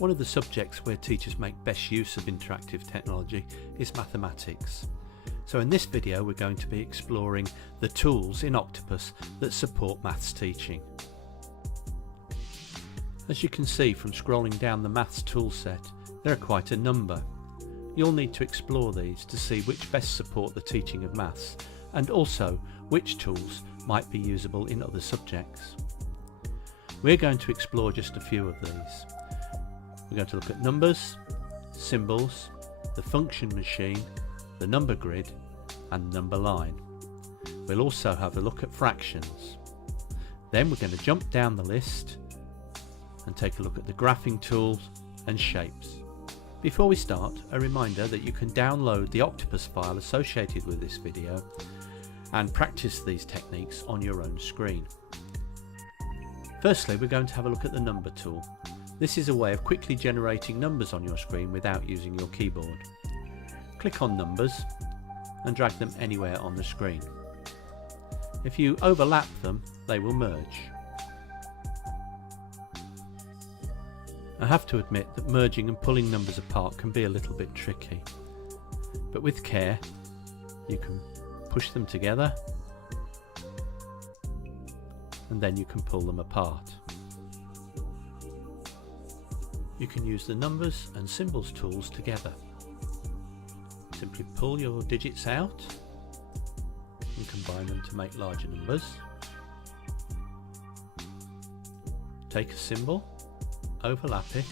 One of the subjects where teachers make best use of interactive technology is mathematics. So in this video we're going to be exploring the tools in Oktopus that support maths teaching. As you can see from scrolling down the maths toolset, there are quite a number. You'll need to explore these to see which best support the teaching of maths and also which tools might be usable in other subjects. We're going to explore just a few of these. We're going to look at numbers, symbols, the function machine, the number grid and number line. We'll also have a look at fractions. Then we're going to jump down the list and take a look at the graphing tools and shapes. Before we start, a reminder that you can download the Oktopus file associated with this video and practice these techniques on your own screen. Firstly, we're going to have a look at the number tool. This is a way of quickly generating numbers on your screen without using your keyboard. Click on numbers and drag them anywhere on the screen. If you overlap them, they will merge. I have to admit that merging and pulling numbers apart can be a little bit tricky, but with care you can push them together and then you can pull them apart. You can use the numbers and symbols tools together. Simply pull your digits out and combine them to make larger numbers. Take a symbol, overlap it,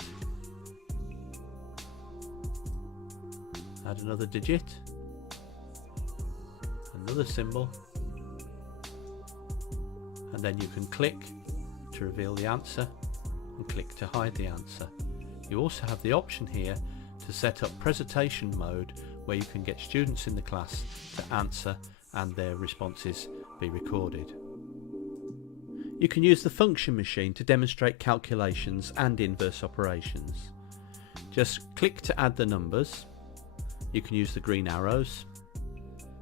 add another digit, another symbol, and then you can click to reveal the answer and click to hide the answer. You also have the option here to set up presentation mode where you can get students in the class to answer and their responses be recorded. You can use the function machine to demonstrate calculations and inverse operations. Just click to add the numbers. You can use the green arrows.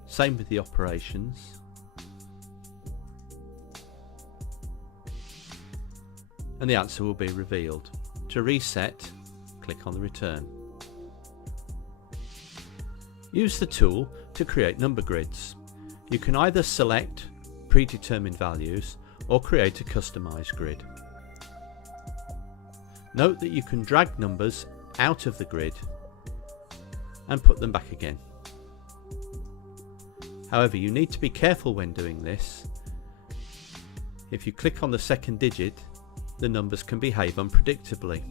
Same with the operations. And the answer will be revealed. To reset, click on the return. Use the tool to create number grids. You can either select predetermined values or create a customized grid. Note that you can drag numbers out of the grid and put them back again. However, you need to be careful when doing this. If you click on the second digit, the numbers can behave unpredictably.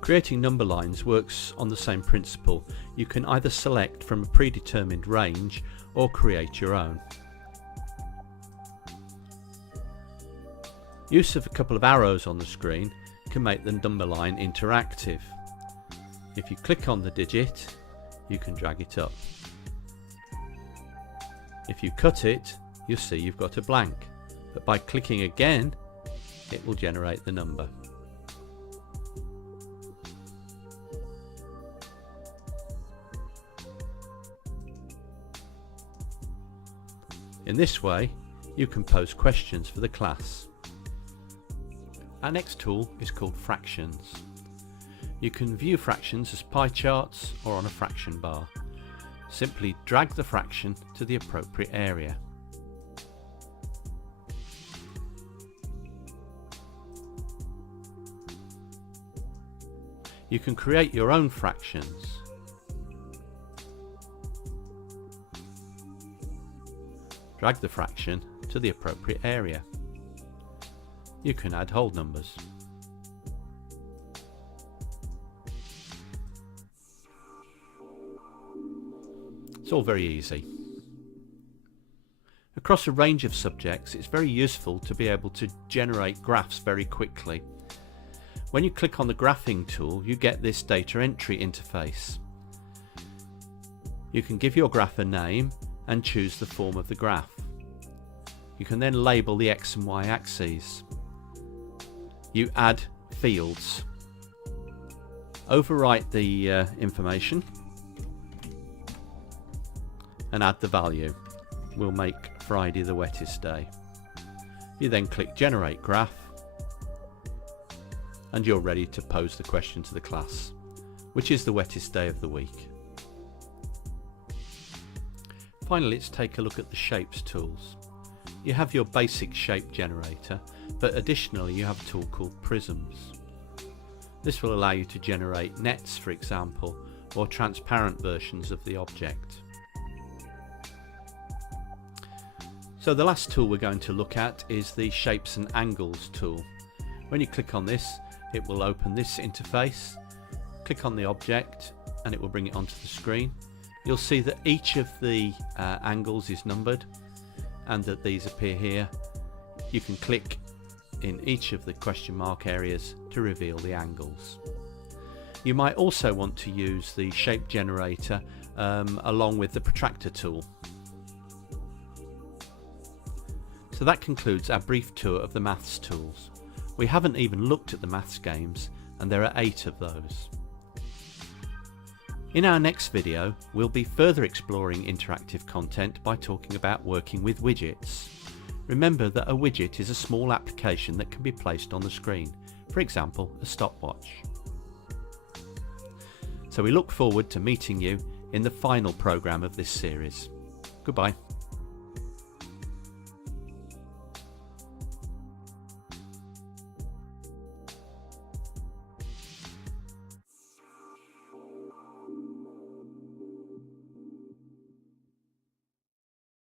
Creating number lines works on the same principle. You can either select from a predetermined range or create your own. Use of a couple of arrows on the screen can make the number line interactive. If you click on the digit, you can drag it up. If you cut it, you'll see you've got a blank, but by clicking again, it will generate the number. In this way, you can pose questions for the class. Our next tool is called fractions. You can view fractions as pie charts or on a fraction bar. Simply drag the fraction to the appropriate area. You can create your own fractions. Drag the fraction to the appropriate area. You can add whole numbers. It's all very easy. Across a range of subjects, it's very useful to be able to generate graphs very quickly. When you click on the graphing tool, you get this data entry interface. You can give your graph a name and choose the form of the graph. You can then label the X and Y axes. You add fields. Overwrite the information and add the value. We'll make Friday the wettest day. You then click Generate Graph and you're ready to pose the question to the class. Which is the wettest day of the week? Finally, let's take a look at the Shapes tools. You have your basic shape generator, but additionally you have a tool called Prisms. This will allow you to generate nets, for example, or transparent versions of the object. So the last tool we're going to look at is the Shapes and Angles tool. When you click on this, it will open this interface. Click on the object and it will bring it onto the screen. You'll see that each of the angles is numbered and that these appear here. You can click in each of the question mark areas to reveal the angles. You might also want to use the shape generator along with the protractor tool. So that concludes our brief tour of the maths tools. We haven't even looked at the maths games, and there are 8 of those. In our next video, we'll be further exploring interactive content by talking about working with widgets. Remember that a widget is a small application that can be placed on the screen, for example, a stopwatch. So we look forward to meeting you in the final program of this series. Goodbye.